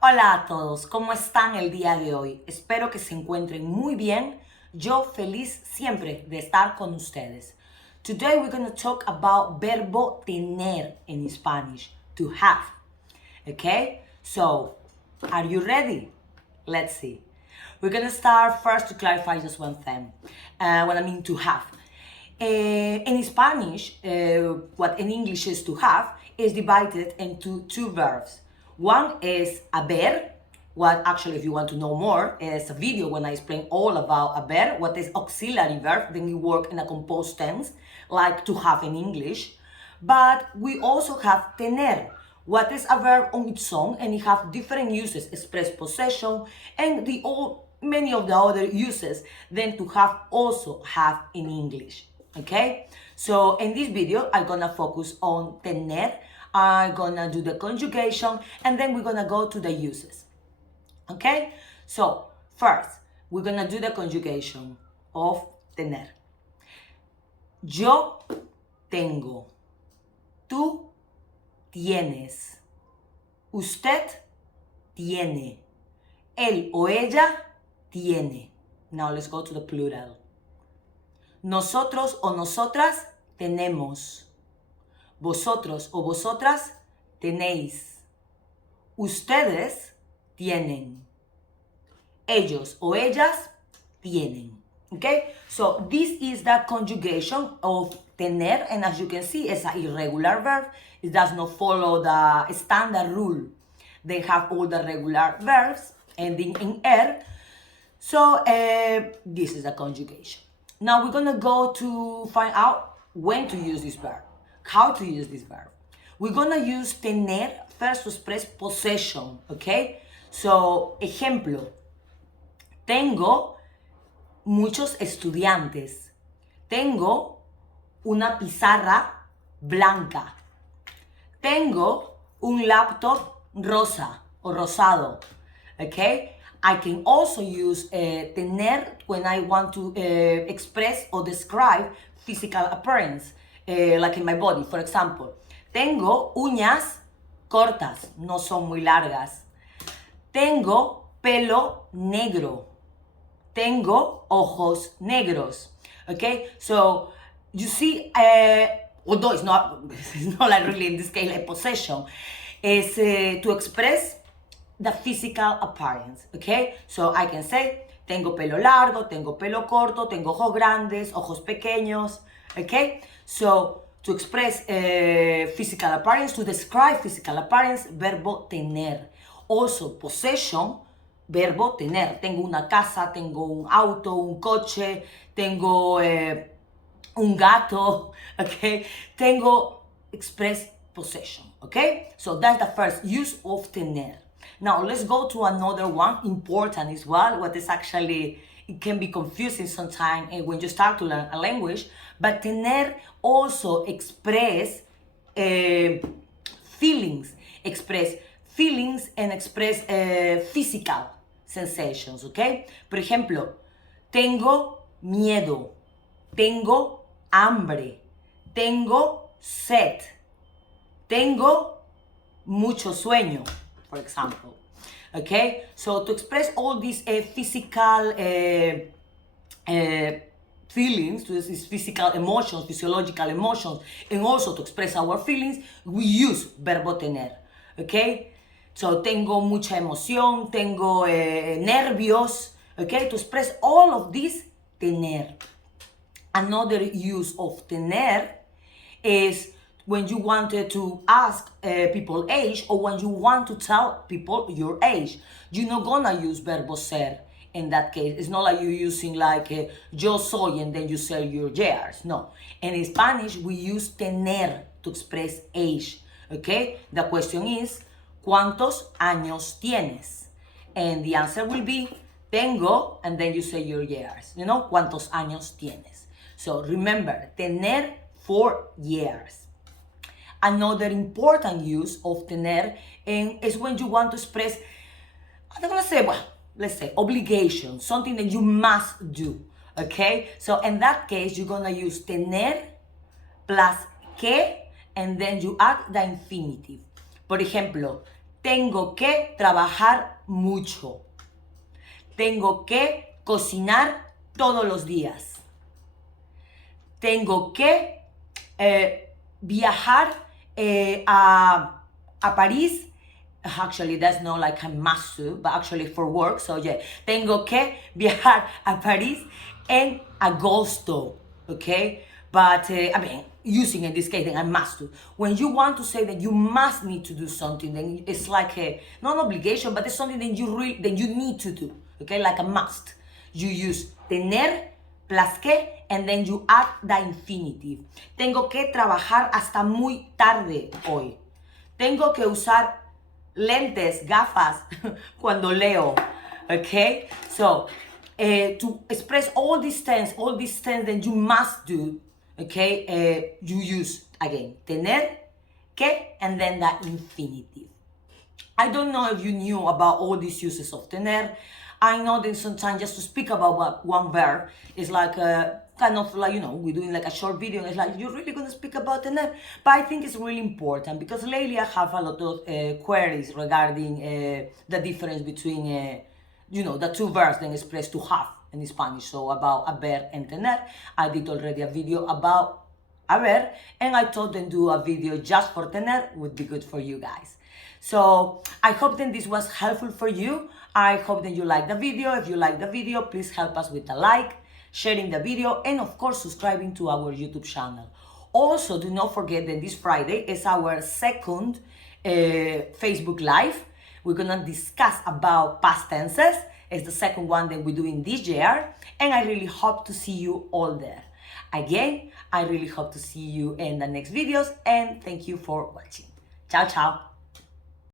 Hola a todos, ¿cómo están el día de hoy? Espero que se encuentren muy bien. Yo feliz siempre de estar con ustedes. Today we're going to talk about verbo tener in Spanish, to have. Okay? So, are you ready? Let's see. We're going to start first to clarify just one thing. What I mean to have. In Spanish, what in English is to have is divided into two verbs. One is haber, what actually, if you want to know more, is a video when I explain all about haber, what is auxiliary verb, then you work in a composed tense, like to have in English. But we also have tener, what is a verb on its own, and it have different uses, express possession, and many of the other uses than to have also have in English. Okay, so in this video I'm gonna focus on tener, I'm gonna do the conjugation, and then we're gonna go to the uses. Okay, so first we're gonna do the conjugation of tener. Yo tengo, tú tienes, usted tiene, él o ella tiene. Now let's go to the plural. Nosotros o nosotras tenemos. Vosotros o vosotras tenéis. Ustedes tienen. Ellos o ellas tienen. Okay? So this is the conjugation of tener, and as you can see, it's an irregular verb. It does not follow the standard rule. They have all the regular verbs ending in er. So this is a conjugation. Now we're gonna go to find out when to use this verb, how to use this verb. We're gonna use tener first to express possession, okay? So, ejemplo, tengo muchos estudiantes. Tengo una pizarra blanca. Tengo un laptop rosa o rosado, okay? I can also use tener when I want to express or describe physical appearance, like in my body. For example, tengo uñas cortas, no son muy largas. Tengo pelo negro. Tengo ojos negros. Okay, so you see, although it's not like really in this case like possession, is to express the physical appearance, okay? So I can say, tengo pelo largo, tengo pelo corto, tengo ojos grandes, ojos pequeños, okay? So to express physical appearance, to describe physical appearance, verbo tener. Also possession, verbo tener. Tengo una casa, tengo un auto, un coche, tengo un gato, okay? Tengo express possession, okay? So that's the first use of tener. Now let's go to another one, important as well, what is actually, it can be confusing sometimes when you start to learn a language, but tener also express feelings and express physical sensations, okay? Por ejemplo, tengo miedo, tengo hambre, tengo sed, tengo mucho sueño, for example. Okay, so to express all these physical feelings, to these physical emotions, physiological emotions, and also to express our feelings, we use verbo tener. Okay, so tengo mucha emoción, tengo nervios. Okay, to express all of this, tener. Another use of tener is when you wanted to ask people age, or when you want to tell people your age. You're not gonna use verbo ser in that case. It's not like you're using like yo soy and then you say your years. No. And in Spanish, we use tener to express age. Okay? The question is, ¿cuántos años tienes? And the answer will be, tengo, and then you say your years. You know, ¿cuántos años tienes? So remember, tener for years. Another important use of tener is when you want to express, I'm gonna say, well, let's say obligation, something that you must do, okay? So in that case, you're gonna use tener plus que, and then you add the infinitive. Por ejemplo, Tengo que trabajar mucho. Tengo que cocinar todos los días. Tengo que viajar a París. Actually, that's not like a must to, but actually for work. So yeah, tengo que viajar a París en agosto. Okay, but I mean, using in this case, then I must do. When you want to say that you must need to do something, then it's like a not an obligation, but it's something that you need to do. Okay, like a must. You use tener plus que, and then you add the infinitive. Tengo que trabajar hasta muy tarde hoy. Tengo que usar lentes, gafas, cuando leo. Okay? So, to express all these things that you must do, okay, you use, again, tener, que, and then the infinitive. I don't know if you knew about all these uses of tener. I know that sometimes just to speak about one verb is like kind of like, you know, we're doing like a short video and it's like, you're really going to speak about tener? But I think it's really important because lately I have a lot of queries regarding the difference between, you know, the two verbs that express to have in Spanish. So about haber and tener. I did already a video about haber, and I thought then do a video just for tener would be good for you guys. So I hope that this was helpful for you. I hope that you like the video. If you like the video, please help us with a like, sharing the video, and of course subscribing to our YouTube channel. Also, do not forget that this Friday is our second Facebook Live. We're gonna discuss about past tenses. It's the second one that we're doing this year, and I really hope to see you all there. Again, I really hope to see you in the next videos, and thank you for watching. Ciao, ciao.